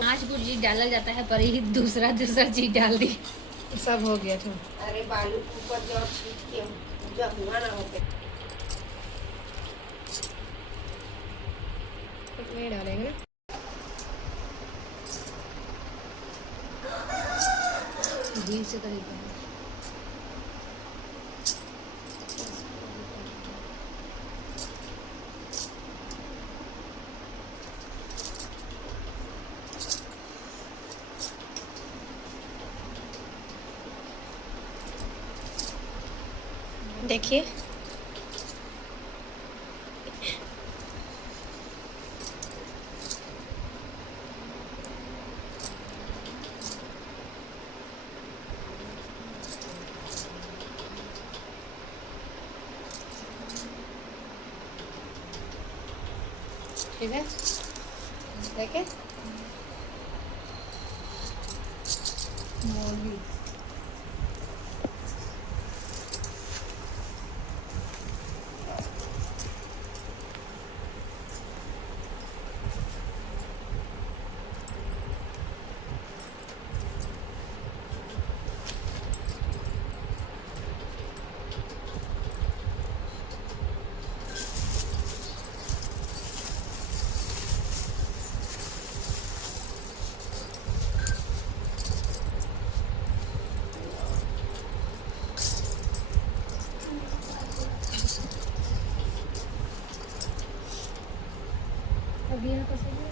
पांच गुट चीज डाला जाता है पर ही दूसरा चीज डाल दी। सब हो गया था। अरे बालू ऊपर जो छीट के पूजा हुआ ना होते नहीं डालेंगे ना। घी से करेगा। देखिए ठीक है, देखे मोली अभी यहाँ पर सही है।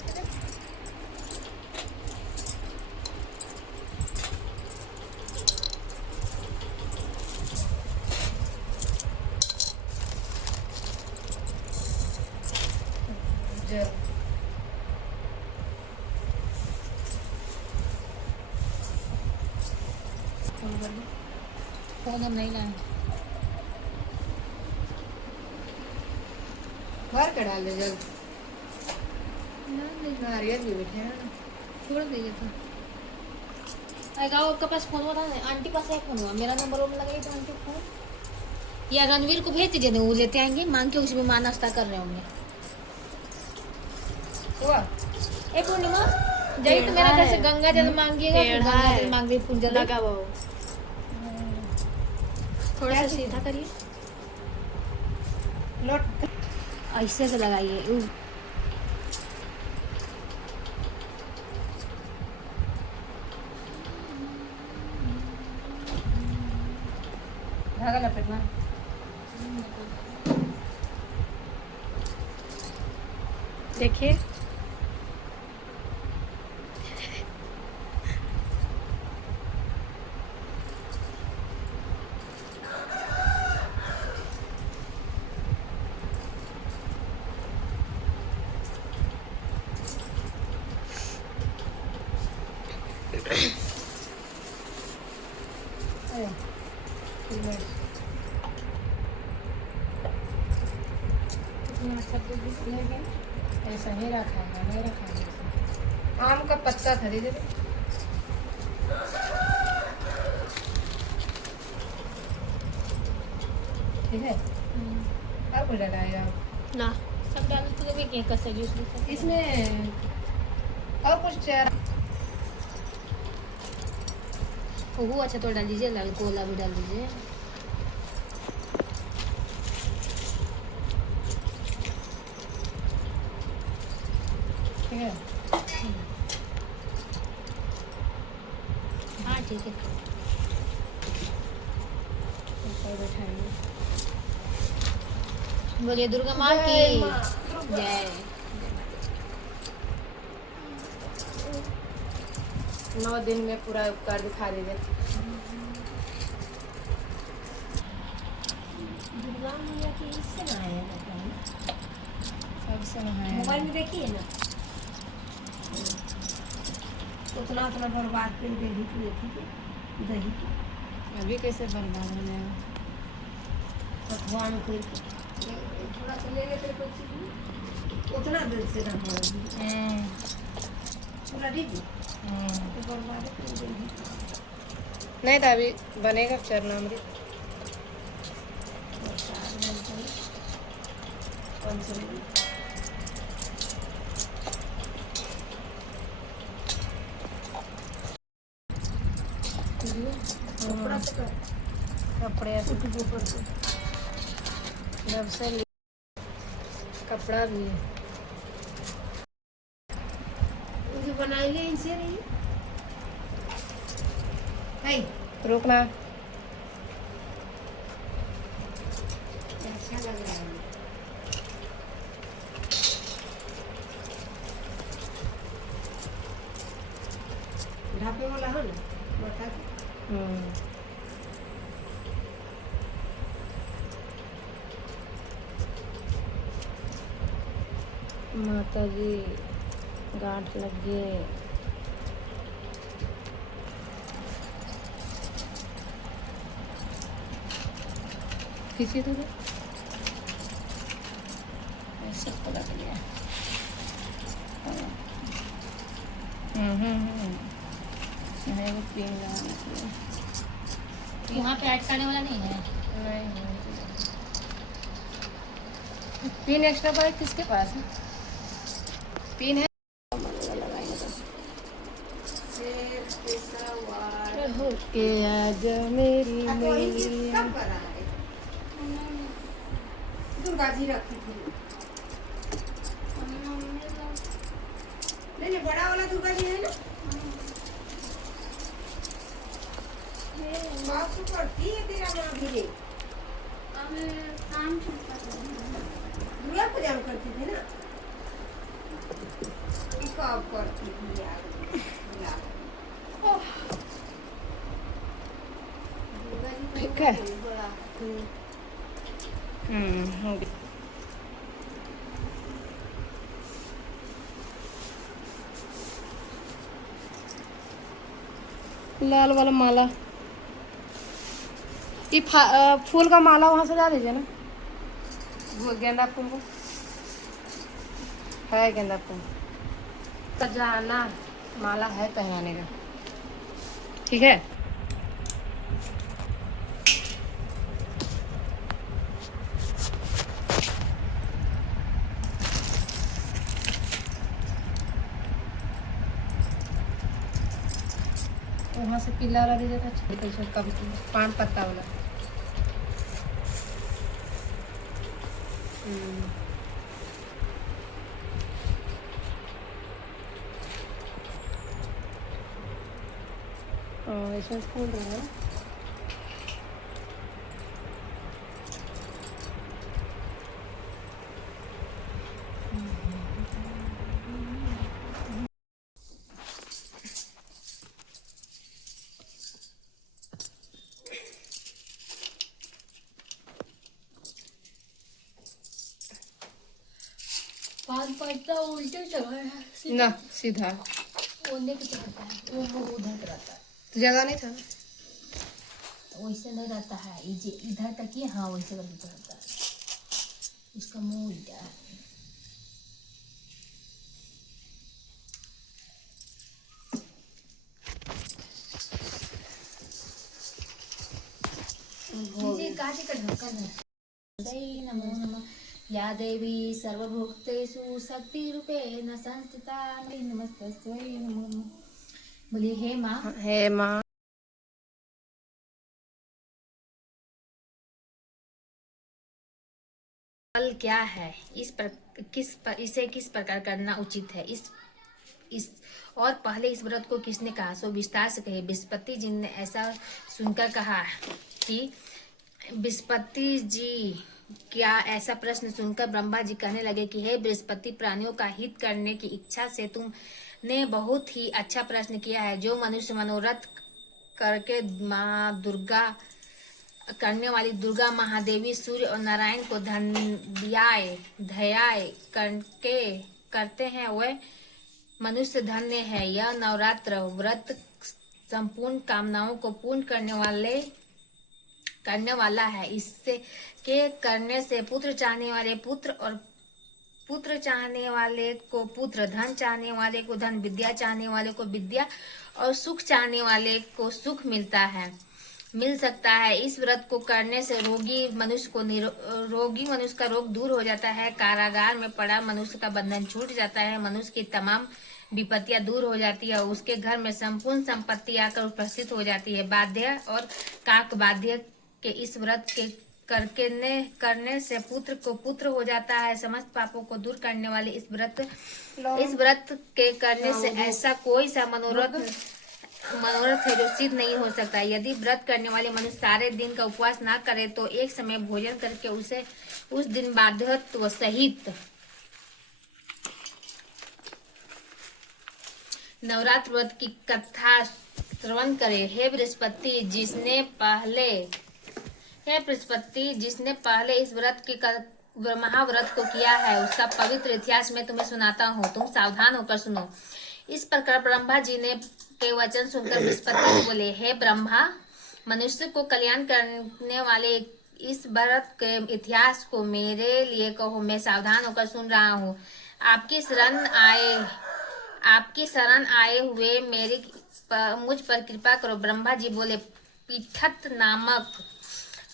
फोन हम नहीं लाए। भर के डाल दे जल्द। नारियल भी बैठे हैं। छोड़ दीजिए तो आएगा। आपका पास फोन होता है? आंटी पास है फोन हुआ, मेरा नंबर वो लगाइए तो आंटी फोन या रणवीर को भेज दीजिए, वो लेते आएंगे मांग के। उसमें माँ नाश्ता कर रहे होंगे। हुआ ए पूर्णिमा जाइए तो मेरा घर से गंगा जल मांगिएगा, फिर गंगा जल मांग पूजा लगा वो थोड़ा सा सीधा करिए, लोट ऐसे से लगाइए। धागा लपेटना। देखिए ऐसा नहीं रखा है, नहीं रखा है। आम का पत्ता खरीदे ठीक है। अब कुछ डालेगा ना सब डाल तो भी केक कर सकते इसमें और कुछ ओहो अच्छा तो डाल दीजिए, लाल कोला भी डाल दीजिए। ठीक है। हाँ ठीक है। ऊपर बैठाएंगे। बोलिए दुर्गा माँ की जय। 9 दिन में पूरा उपकार दिखा दीजिए। दुर्गा मैया की इससे नहाया जाता है ना, सबसे नहाया। मोबाइल में देखिए ना, उतना उतना बर्बाद कर दही की दही अभी कैसे बर्बाद हो जाएगा? भगवान को थोड़ा सा ले लेते कुछ उतना देर से ना हो पूरा ठीक तो बर्बाद कर देगी। नहीं तो अभी बनेगा चरनामृत। कपड़े जब से कपड़ा भी है। मुझे बनाएंगे इनसे नहीं है रुकना। अच्छा लग रहा है ढापे वाला है ना बता माता जी गांठ लग गए। किसी तो ऐसा पलट गया। है वो पिन लगाने के लिए। यहाँ पे ऐड करने वाला नहीं है। नहीं पिन एक्स्ट्रा बाइक किसके पास है? पिन है होके आज मेरी मैया। कब करा है दुर्गा जी रखी थी नहीं बड़ा वाला दुर्गा जी है ना बाप को पड़ती है तेरा माँ भी ले दुर्गा पूजा में करती थी ना कब करती थी यार ठीक है। बड़ा हो गया। लाल वाला माला ये फूल का माला वहां सजा दीजिए ना। वो गेंदा फूल को है गेंदा फूल सजाना माला है पहनाने का। ठीक है। वहाँ से पीला वाला दे देता छोटे छोटा पान पत्ता वाला। इसमें फूल रहेगा। पान पत्ता उल्टे चढ़ा है ना सीधा ओने की चढ़ता है वो उधर रहता है तो जगह नहीं था। वैसे नहीं रहता है इधर तक ही हाँ वैसे करके रहता है इसका मुंह उल्टा है। कांच का ढक्कन है। नमो नमः या देवी सर्वभूतेषु शक्तिरूपेण संस्थिता नमस्तस्यै नमो नमः। बोलिए हे माँ। हे माँ। फल क्या है इसे किस प्रकार करना उचित है इस और पहले इस व्रत को किसने कहा सो विस्तार से कहे। बृहस्पति जी ने ऐसा सुनकर कहा कि बृहस्पति जी क्या ऐसा प्रश्न सुनकर ब्रह्मा जी कहने लगे कि हे बृहस्पति प्राणियों का हित करने की इच्छा से तुमने बहुत ही अच्छा प्रश्न किया है। जो मनुष्य मनोरथ करके माँ दुर्गा करने वाली दुर्गा महादेवी सूर्य और नारायण को धयाय करते हैं वह मनुष्य धन्य है। यह नवरात्र व्रत संपूर्ण कामनाओं को पूर्ण करने वाला है। इससे के करने से पुत्र चाहने वाले पुत्र और पुत्र चाहने वाले को पुत्र, धन चाहने वाले को धन, विद्या चाहने वाले को विद्या और सुख चाहने वाले को सुख मिलता है। मिल सकता है। इस व्रत को करने से रोगी मनुष्य का रोग दूर हो जाता है। कारागार में पड़ा मनुष्य का बंधन छूट जाता है। मनुष्य की तमाम विपत्तियां दूर हो जाती है। उसके घर में संपूर्ण संपत्ति आकर उपस्थित हो जाती है। बाध्य और काक बाध्य के इस व्रत के करने से पुत्र को पुत्र हो जाता है। समस्त पापों को दूर करने वाले इस व्रत के करने से ऐसा कोई सा मनोरथ है जो सिद्ध नहीं हो सकता। यदि व्रत करने वाले मनुष्य सारे दिन का उपवास ना करे तो एक समय भोजन करके उसे उस दिन बाध्यत्व सहित नवरात्र व्रत की कथा श्रवण करे। हे बृहस्पति, जिसने पहले इस व्रत के महाव्रत को किया है उसका पवित्र इतिहास मैं तुम्हें सुनाता हूँ। तुम सावधान होकर सुनो। इस प्रकार ब्रह्मा जी ने के वचन सुनकर बृहस्पति बोले, हे ब्रह्मा, मनुष्य को कल्याण करने वाले इस व्रत के इतिहास को मेरे लिए कहो। मैं सावधान होकर सुन रहा हूँ। आपकी शरण आए हुए मुझ पर कृपा करो। ब्रह्मा जी बोले,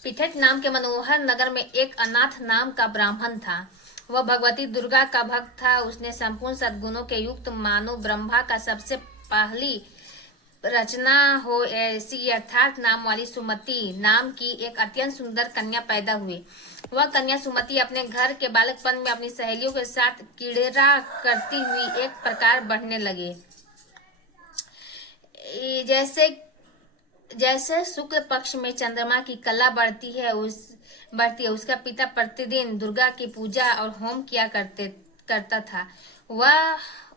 पीठट नाम के मनोहर नगर में एक अनाथ नाम का ब्राह्मण था। वह भगवती दुर्गा का भक्त था। उसने संपूर्ण सद्गुणों के युक्त मानो ब्रह्मा का सबसे पहली रचना हो ऐसी यथार्थ नाम वाली सुमति नाम की एक अत्यंत सुंदर कन्या पैदा हुई। वह कन्या सुमति अपने घर के बालकपन में अपनी सहेलियों के साथ किड़ेरा करती हुई एक प्रकार बढ़ने लगी। जैसे शुक्ल पक्ष में चंद्रमा की कला बढ़ती है उसका पिता प्रतिदिन दुर्गा की पूजा और होम किया करता था।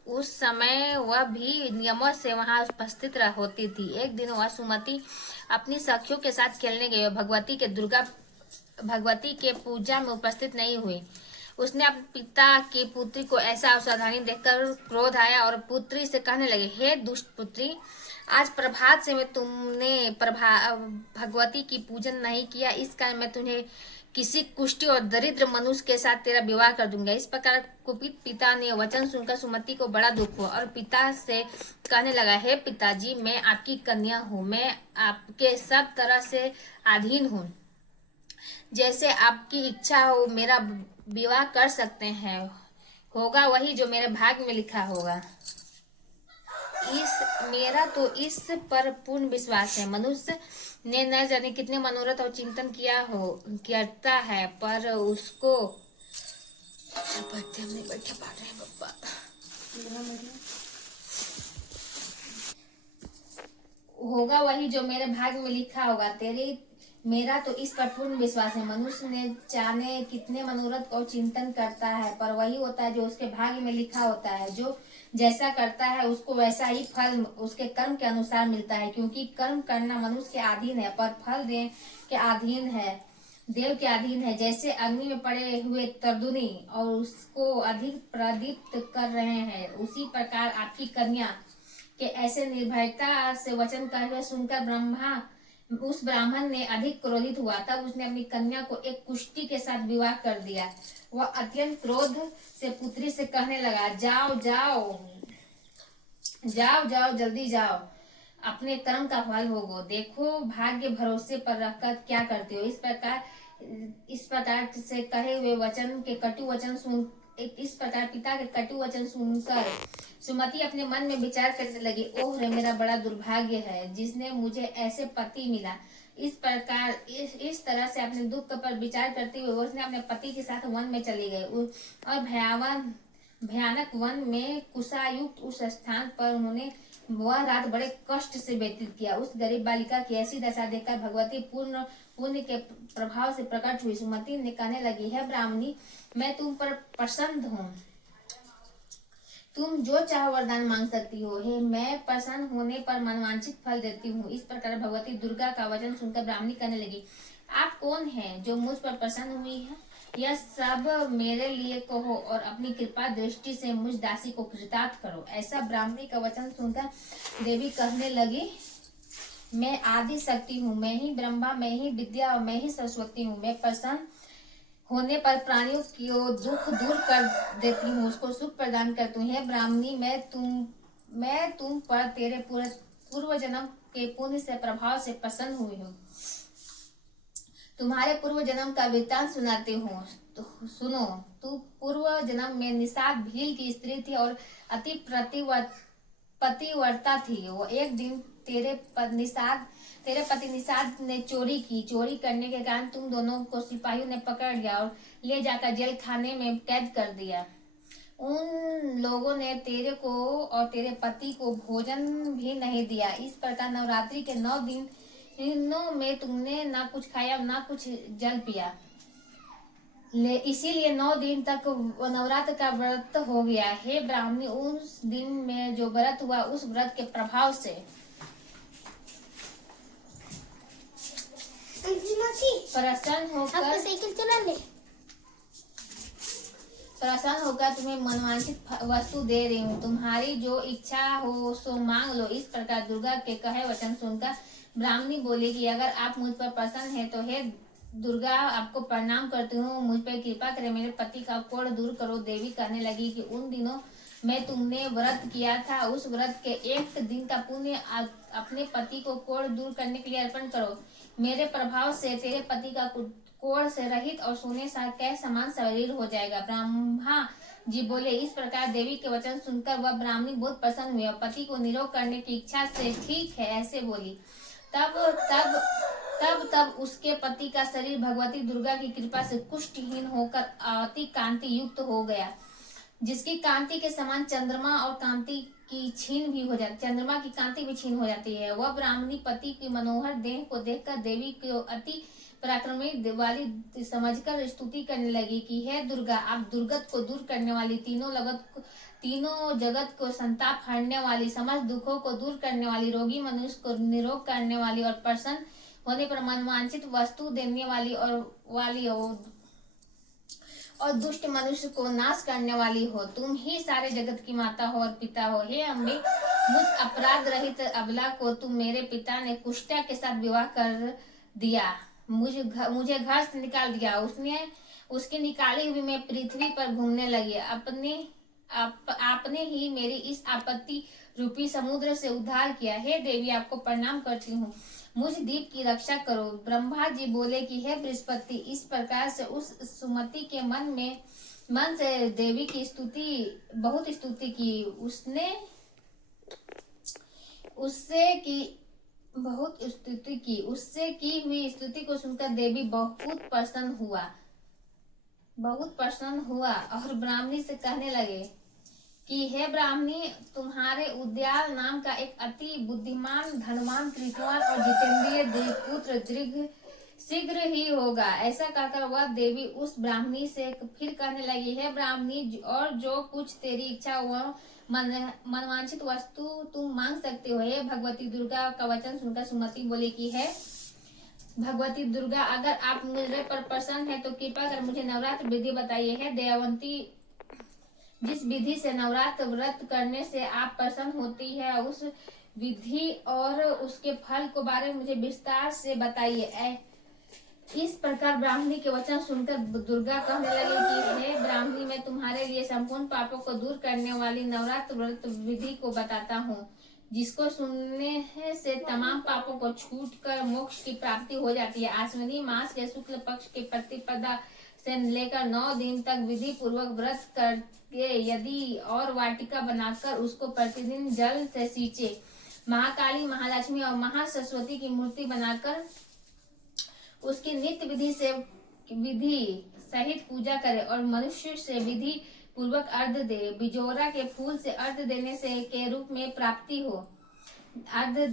उस समय वह भी नियमों से वहां उपस्थित होती थी। एक दिन वह सुमति अपनी सखियों के साथ खेलने गई और भगवती के पूजा में उपस्थित नहीं हुई। उसने अपने पिता की पुत्री को ऐसा असावधानी देखकर क्रोध आया और पुत्री से कहने लगे, हे दुष्ट पुत्री, आज प्रभात से तुमने भगवती की पूजन नहीं किया। इस कारण मैं तुम्हें किसी कुष्ठी और दरिद्र मनुष्य के साथ तेरा विवाह कर दूंगा। इस प्रकार कुपित पिता ने वचन सुनकर सुमति को बड़ा दुख हुआ और पिता से कहने लगा, हे पिताजी, मैं आपकी कन्या हूँ। मैं आपके सब तरह से अधीन हूँ। जैसे आपकी इच्छा हो मेरा विवाह कर सकते हैं। होगा वही जो मेरे भाग्य में लिखा होगा। मेरा तो इस पर पूर्ण विश्वास है। मनुष्य ने न जाने कितने मनोरथ और चिंतन करता है, पर उसको बैठे पढ़ रहे हैं पापा। होगा वही जो मेरे भाग्य में लिखा होगा। मेरा तो इस पर पूर्ण विश्वास है। मनुष्य ने जाने कितने मनोरथ और चिंतन करता है, पर वही होता है जो उसके भाग्य में लिखा होता है। जो जैसा करता है उसको वैसा ही फल उसके कर्म के अनुसार मिलता है, क्योंकि कर्म करना मनुष्य के अधीन है, पर फल देव के अधीन है। जैसे अग्नि में पड़े हुए तरदुनी और उसको अधिक प्रदीप्त कर रहे हैं, उसी प्रकार आपकी कन्या के ऐसे निर्भयता से वचन कार्य सुनकर उस ब्राह्मण ने अधिक क्रोधित हुआ। तब उसने अपनी कन्या को एक कुष्ठी के साथ विवाह कर दिया। वह अत्यंत क्रोध से पुत्री से कहने लगा, जाओ जल्दी जाओ, अपने कर्म का फल भोगो। देखो भाग्य भरोसे पर रखकर क्या करते हो। इस प्रकार से कहे हुए इस प्रकार पिता के कटु वचन सुनकर सुमति अपने मन में विचार करने लगी, ओह रे, मेरा बड़ा दुर्भाग्य है जिसने मुझे ऐसे पति मिला। इस तरह से अपने दुख पर विचार करते हुए उसने अपने पति के साथ वन में चली गई और भयानक वन में कुशायुक्त उस स्थान पर उन्होंने वह रात बड़े कष्ट से व्यतीत किया। उस गरीब बालिका की ऐसी दशा देखकर भगवती पूर्ण पुण्य के प्रभाव से प्रकट हुई। सुमति ने कहने लगी, है ब्राह्मणी, मैं तुम पर प्रसन्न हूँ। तुम जो चाहो वरदान मांग सकती हो। हे, मैं प्रसन्न होने पर मनवांछित फल देती हूँ। इस प्रकार भगवती दुर्गा का वचन सुनकर ब्राह्मणी कहने लगी, आप कौन हैं जो मुझ पर प्रसन्न हुई है? यह सब मेरे लिए कहो और अपनी कृपा दृष्टि से मुझ दासी को कृतार्थ करो। ऐसा ब्राह्मणी का वचन सुनकर देवी कहने लगी, मैं आदि शक्ति हूँ, मैं ही ब्रह्मा, मैं ही विद्या और मैं ही सरस्वती हूँ। मैं प्रसन्न होने पर प्राणियों को दुख दूर कर देती हूँ, उसको सुख प्रदान करती हूँ। हे ब्राह्मणी, मैं तुम पर तेरे पूर्व जन्म के पुण्य से प्रभाव से प्रसन्न हुई हूँ। तुम्हारे पूर्व जन्म का वृत्तांत सुनाती हूँ, तो सुनो। तू पूर्व जन्म में निषाद भील की स्त्री थी और अति पतिव्रता थी। वो एक दिन तेरे पति निषाद ने चोरी की। चोरी करने के कारण तुम दोनों को सिपाहियों ने पकड़ लिया और ले जाकर जेल खाने में कैद कर दिया। उन लोगों ने तेरे को और तेरे पति को भोजन भी नहीं दिया। इस प्रकार नवरात्रि के 9 दिनों में तुमने ना कुछ खाया ना कुछ जल पिया। इसीलिए 9 दिन तक नवरात्र का व्रत हो गया। हे ब्राह्मणी, उस दिन में जो व्रत हुआ उस व्रत के प्रभाव से प्रसन्न होकर तुम्हें मनवांछित वस्तु दे रही हूँ। तुम्हारी जो इच्छा हो सो मांग लो। इस प्रकार दुर्गा के कहे वचन सुनकर ब्राह्मणी बोली कि अगर आप मुझ पर प्रसन्न हैं तो हे दुर्गा, आपको प्रणाम करती हूँ, मुझ पर कृपा करें, मेरे पति का कोढ़ दूर करो। देवी कहने लगी कि उन दिनों में तुमने व्रत किया था, उस व्रत के 1 दिन का पुण्य अपने पति को कोढ़ दूर करने के लिए अर्पण करो। मेरे प्रभाव से तेरे पति का कोढ़ से रहित और सोने के समान शरीर हो जाएगा। ब्रह्मा जी बोले। इस प्रकार देवी के वचन सुनकर वह ब्राह्मणी बहुत प्रसन्न हुई और पति को निरोग करने की इच्छा से ठीक है ऐसे बोली। तब उसके पति का शरीर भगवती दुर्गा की कृपा से कुष्ठहीन होकर अति कांति युक्त हो गया, जिसकी कांति के समान चंद्रमा की कांति भी छीन हो जाती है। वह ब्राह्मणी पति की मनोहर देह को देखकर देवी को अति पराक्रमी वाली समझकर स्तुति करने लगी कि हे दुर्गा, आप दुर्गत को दूर करने वाली, तीनों जगत को संताप हरने वाली, समस्त दुखों को दूर करने वाली, रोगी मनुष्य को निरोग करने वाली और प्रसन्न होने पर मनवांछित वस्तु देने वाली और दुष्ट मनुष्य को नाश करने वाली हो। तुम ही सारे जगत की माता हो और पिता हो। हे अम्बे, मुझ अपराध रहित अबला को तुम मेरे पिता ने कुष्ठा के साथ विवाह कर दिया, मुझे घर से निकाल दिया। उसकी निकाली हुई मैं पृथ्वी पर घूमने लगी। आपने ही मेरी इस आपत्ति रूपी समुद्र से उद्धार किया। हे देवी, आपको प्रणाम करती हूँ, मुझ दीप की रक्षा करो। ब्रह्मा जी बोले कि हे बृहस्पति, इस प्रकार से उस सुमति के मन से देवी की बहुत स्तुति की। उससे की हुई स्तुति को सुनकर देवी बहुत प्रसन्न हुआ और ब्राह्मणी से कहने लगे कि हे ब्राह्मणी, तुम्हारे उद्याल नाम का एक अति बुद्धिमान, धनवान, कृतवान और जितेंद्रिय पुत्र शीघ्र ही होगा। ऐसा कहकर वह देवी उस ब्राह्मणी से फिर कहने लगी, हे ब्राह्मणी, और जो कुछ तेरी इच्छा हो मनवांछित वस्तु तुम मांग सकते हो। हे भगवती दुर्गा का वचन सुनकर सुमति बोली कि हे भगवती दुर्गा, अगर आप मुझे पर प्रसन्न है तो कृपा कर मुझे नवरात्र विधि बताइए। हे दयावंती, जिस विधि से नवरात्र व्रत करने से आप प्रसन्न होती है, उस विधि और उसके फल को बारे में मुझे विस्तार से बताइए। इस प्रकार ब्राह्मणी के वचन सुनकर दुर्गा कहने लगी कि हे ब्राह्मणी, मैं तुम्हारे लिए संपूर्ण पापों को दूर करने वाली नवरात्र व्रत विधि को बताता हूँ, जिसको सुनने से तमाम पापों को छूटकर मोक्ष की प्राप्ति हो जाती है। आश्विनी मास के शुक्ल पक्ष के प्रतिपदा से लेकर 9 दिन तक विधि पूर्वक व्रत करके यदि और वाटिका बनाकर उसको प्रतिदिन जल से सींचे, महाकाली, महालक्ष्मी और महासरस्वती की मूर्ति बनाकर उसकी नित्य विधि सहित पूजा करे और मनुष्य से विधि पूर्वक अर्घ्य दे। बिजोरा के फूल से अर्घ्य देने से के रूप में प्राप्ति हो अर्घ्य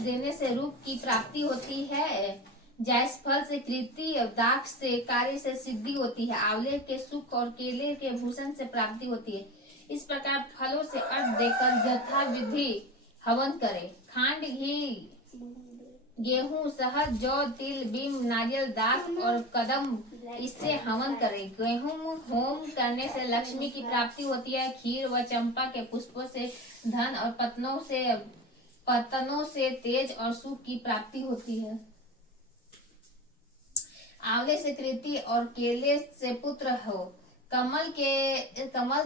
देने से रूप की प्राप्ति होती है। जायसफल से कृति, दाख से कार्य से सिद्धि होती है। आंवले के सुख और केले के भूषण से प्राप्ति होती है। इस प्रकार फलों से अर्घ्य देकर यथा विधि हवन करे। खांड, घी, गेहूं, शहद, जौ, तिल, बीम, नारियल, दाख और कदम इससे हवन करे। गेहूं होम करने से लक्ष्मी की प्राप्ति होती है। खीर व चंपा के पुष्पों से धन और पतनों से तेज और सुख की प्राप्ति होती है। आंवले से कृति और केले से पुत्र हो। कमल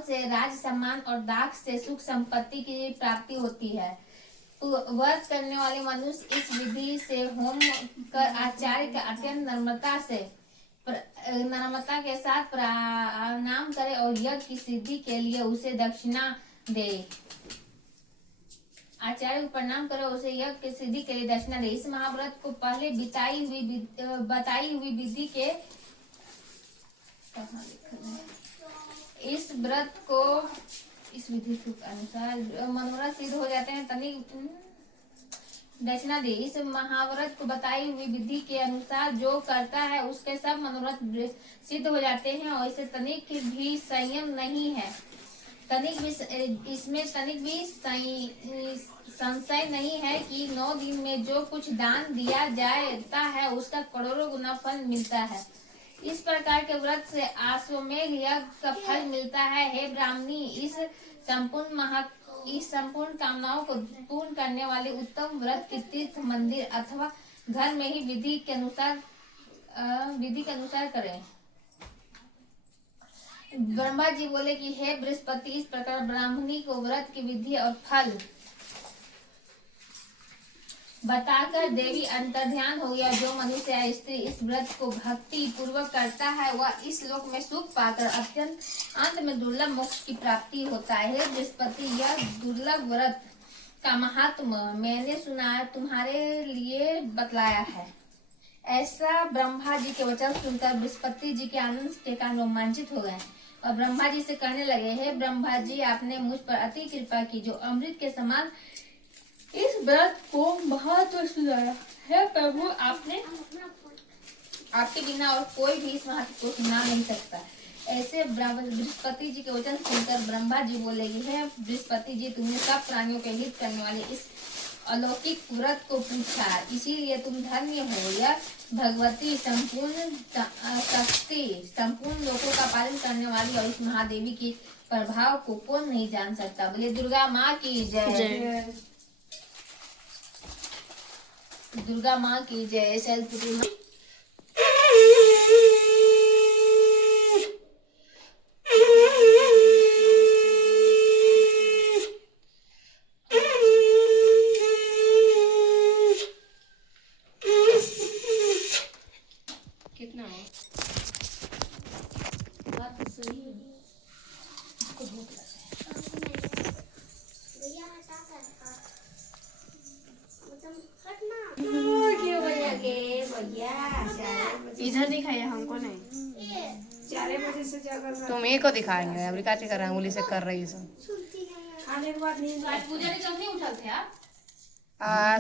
से राज सम्मान और दाख से सुख संपत्ति की प्राप्ति होती है। व्रत करने वाले मनुष्य इस विधि से होम कर आचार्य का अत्यंत नम्रता के साथ प्रणाम करे और यज्ञ की सिद्धि के लिए उसे दक्षिणा दे। आचार्य को प्रणाम करो, उसे यज्ञ की सिद्धि के लिए दक्षिणा दे। इस महाव्रत को पहले बताई हुई विधि के इस व्रत को इस विधि के अनुसार मनोरथ सिद्ध हो जाते हैं, तनिक दक्षिणा दे। इस महाव्रत को बताई हुई विधि के अनुसार जो करता है उसके सब मनोरथ सिद्ध हो जाते हैं और इसे तनिक भी संयम नहीं है, इसमें तनिक भी संशय नहीं है कि 9 दिन में जो कुछ दान दिया जाता है उसका करोड़ों गुना फल मिलता है। इस प्रकार के व्रत से अश्वमेध यज्ञ का फल मिलता है। हे ब्राह्मणी, इस संपूर्ण कामनाओं को पूर्ण करने वाले उत्तम व्रत की तीर्थ मंदिर अथवा घर में ही विधि के अनुसार करें। ब्रह्मा जी बोले कि हे बृहस्पति, इस प्रकार ब्राह्मणी को व्रत की विधि और फल बताकर देवी अंतर्ध्यान हो गया। जो मनुष्य या स्त्री इस व्रत को भक्ति पूर्वक करता है वह इस लोक में सुख पाकर अत्यंत अंत में दुर्लभ मोक्ष की प्राप्ति होता है। हे बृहस्पति, यह दुर्लभ व्रत का महात्म मैंने सुना तुम्हारे लिए बतलाया है। ऐसा ब्रह्मा जी के वचन सुनकर बृहस्पति जी के आनंद के कारण रोमांचित हो गए और ब्रह्मा जी से कहने लगे, हे ब्रह्मा जी, आपने मुझ पर अति कृपा की जो अमृत के समान इस व्रत को महत्व सुनाया। हे प्रभु, आपके बिना और कोई भी इस महत्व को सुना नहीं सकता। ऐसे बृहस्पति जी के वचन सुनकर ब्रह्मा जी बोले, हे बृहस्पति जी, तुमने सब प्राणियों के हित करने वाले इस अलौकिक व्रत को पूछा, इसीलिए तुम धन्य हो। यह भगवती संपूर्ण शक्ति, संपूर्ण लोकों का पालन करने वाली और इस महादेवी की प्रभाव को कौन नहीं जान सकता। बोले दुर्गा माँ की जय। दुर्गा माँ की जय। शैलपुत्री माँ कितना हो? बात तो सही है। इसको भूख लगा है। इधर दिखाइए, हमको नहीं। 4 बजे से जाकर तुम एक को दिखाएंगे, अभी काची कर रहा है, उंगली से कर रही है सब। खाने के बाद नींद आज पूजा के कब नहीं उठल थे आप?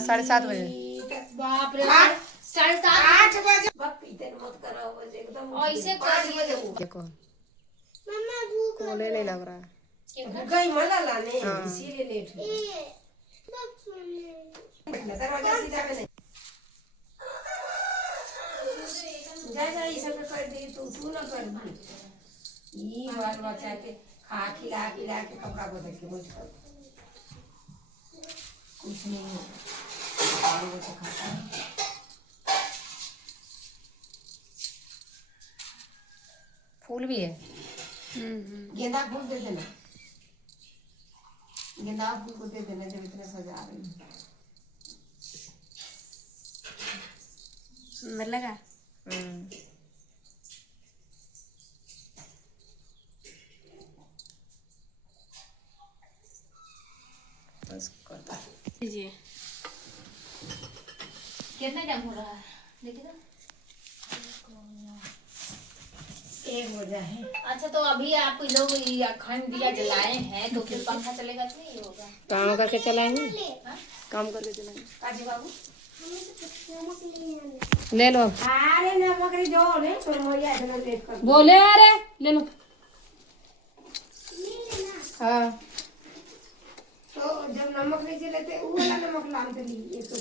7:30 बजे। बाप रे, 7:30 8 बजे मत पीते मत करो बजे एकदम ऐसे 5 बजे देखो मम्मा भूख नहीं लग रहा है। गई मला लाने इसीलिए लेट हो। दरवाजा सीधा में नहीं जा ये सब कर दे तू ना कर दी। ये बाल बच्चा के खा खिला पिला के कपड़ा बदल के मुझ कर कुछ नहीं होगा और वो तो खाता है। फूल भी है। गेंदा फूल दे देना, गेंदा फूल को दे देना जब इतने सजा रही है। सुंदर लगा। बस कर दीजिए। कितना टाइम हो रहा है देखिए तो। 1 बजा है। अच्छा, तो अभी आप लोग ये अखंड दिया जलाए हैं तो फिर पंखा चलेगा तो नहीं होगा? काम करके चलाएंगे, हाँ? काम करके चलाएंगे। काजी बाबू ले लो। अरे नमक रे जो ने तो मोया इतना लेट कर बोले अरे ले लो। हाँ तो जब नमक नहीं चले थे वो वाला नमक लान के लिए ये तो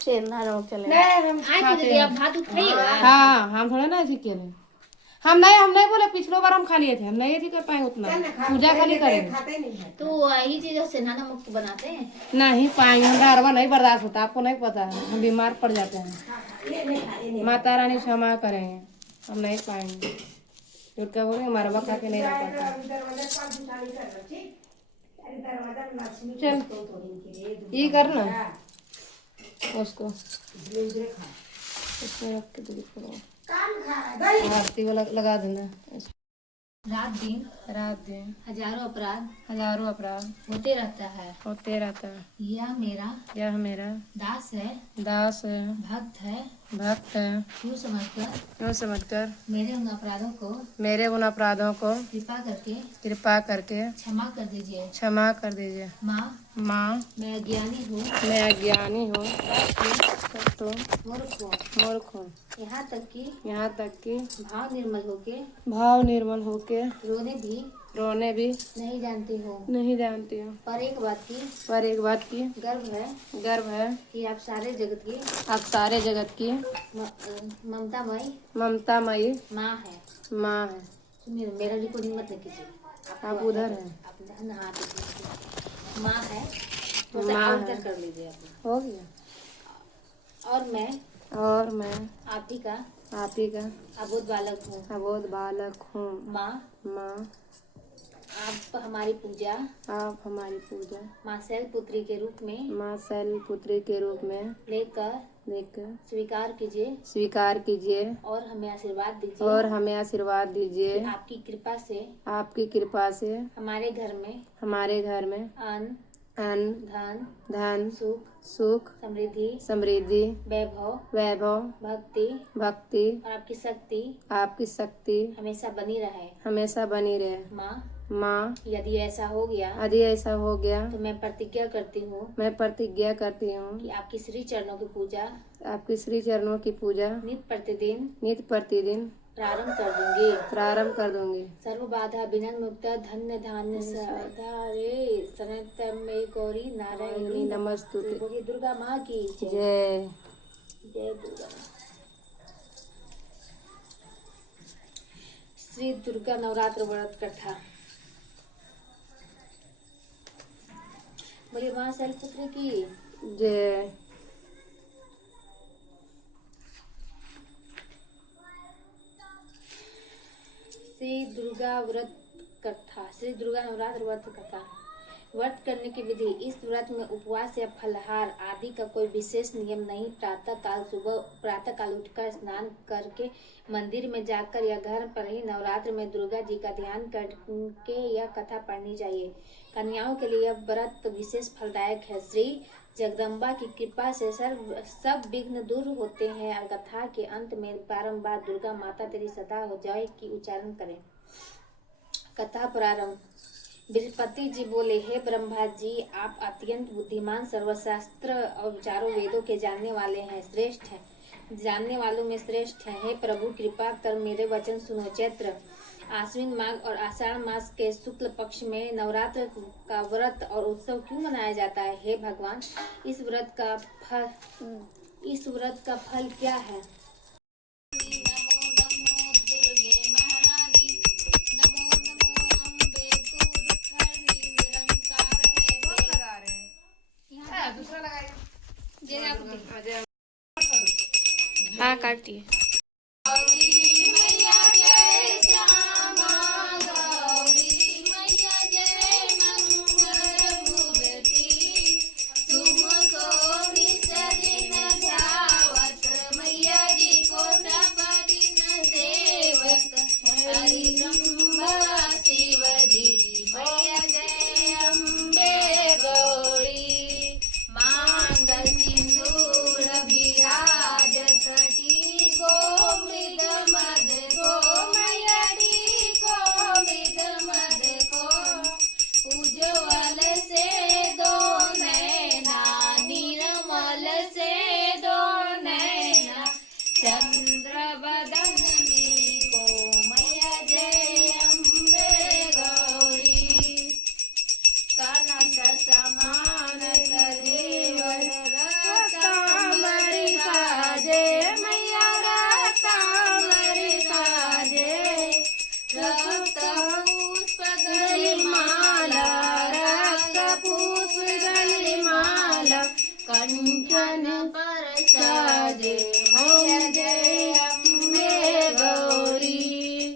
सेंधा नमक चले। नहीं हम आज दीदी आप भात उठाइएगा। हाँ हम थोड़ा ना ऐसे किए रहे। हम नहीं बोले, पिछलो बार हम खा लिए थे, हम नहीं थी कर पाए उतना। पूजा खाली करेंगे खाते नहीं है। तो वही चीज सेंधा नमक को बनाते हैं। नहीं पाएंगे, हमरा अरवा नहीं बर्दाश्त होता, आपको नहीं पता है, हम बीमार पड़ जाते हैं। ये नहीं खाए नहीं माता रानी क्षमा करेंगे, हम नहीं पाएंगे। झूठ क्या बोलेंगे, मरवा खा के नहीं रह पाते। दरवाजा पास उठानी करना ठीक अरे दरवाजा में लक्ष्मी चल। को तोड़ने के लिए ये करना उसको इसलिए उधर खा इसमें रख के दूध करो काम खा रहा है दही आरती वाला लगा देना। रात दिन रात दिन हजारों अपराध हजारों अपराध होते रहता है। होते रहता है। यह मेरा यह मेरा दास है, दास है, भक्त है, भक्त है, यूँ समझकर यूँ समझकर मेरे उन अपराधों को मेरे उन अपराधों को कृपा करके क्षमा कर दीजिए। क्षमा कर दीजिए। माँ माँ, मैं अज्ञानी हूँ, मैं अज्ञानी हूँ, तो मूर्ख हूँ, मूर्ख हूँ, यहाँ तक कि भाव निर्मल होके रोने भी नहीं जानती हूँ। पर एक बात की गर्व है कि आप सारे जगत की ममतामयी माँ है। सुनिए, मेरा रिकॉर्डिंग मत कीजिए, आप उधर हैं। आप नहा दीजिए। माँ है, तो माँ है। कर लीजिए अपना। हो गया। और मैं आप ही का अबोध बालक हूँ। माँ, आप हमारी पूजा माँ शैलपुत्री के रूप में लेकर स्वीकार कीजिए और हमें आशीर्वाद दीजिए कि आपकी कृपा से हमारे घर में अन्न धन सुख समृद्धि वैभव भक्ति और आपकी शक्ति हमेशा बनी रहे। माँ, यदि ऐसा हो गया तो मैं प्रतिज्ञा करती हूँ कि आपकी श्री चरणों की पूजा नित्य प्रतिदिन प्रारंभ कर दूंगी। सर्व बाधा विघ्न मुक्त धन्य धान्य सदा रे सनातन गौरी नारायणी नमस्तुते। बोलिए दुर्गा माँ की जय। जय दुर्गा। श्री दुर्गा नवरात्र व्रत कथा। बोलिए माँ शैलपुत्री की जय। श्री दुर्गा नवरात्र व्रत कथा। व्रत करने की विधि। इस व्रत में उपवास या फलाहार आदि का कोई विशेष नियम नहीं। प्रातः काल उठकर स्नान करके मंदिर में जाकर या घर पर ही नवरात्र में दुर्गा जी का ध्यान करके यह कथा पढ़नी चाहिए। कन्याओं के लिए यह व्रत विशेष फलदायक है। श्री जगदम्बा की कृपा से सब विघ्न दूर होते हैं। और कथा के अंत में बारंबार दुर्गा माता तेरी सदा हो जाए की उच्चारण करें। कथा प्रारंभ। बृहस्पति जी बोले, हे ब्रह्मा जी, आप अत्यंत बुद्धिमान, सर्वशास्त्र और चारों वेदों के जानने वाले हैं, श्रेष्ठ हैं, जानने वालों में श्रेष्ठ हैं। हे प्रभु, कृपा कर मेरे वचन सुनो। चैत्र, आश्विन माघ और आषाढ़ मास के शुक्ल पक्ष में नवरात्र का व्रत और उत्सव क्यों मनाया जाता है? हे भगवान, इस व्रत का फल क्या है? हाँ काटिए।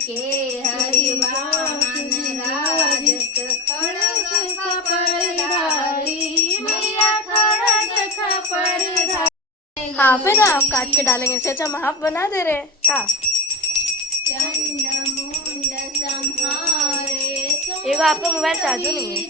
के हरिवाहन राजत खड़ग कपट हाफ है ना, आप काट के डालेंगे, इससे अच्छा हम हाफ बना दे रहे हैं का। चंड मुंड संहारे एगो आपका मोबाइल चार्जो नहीं है।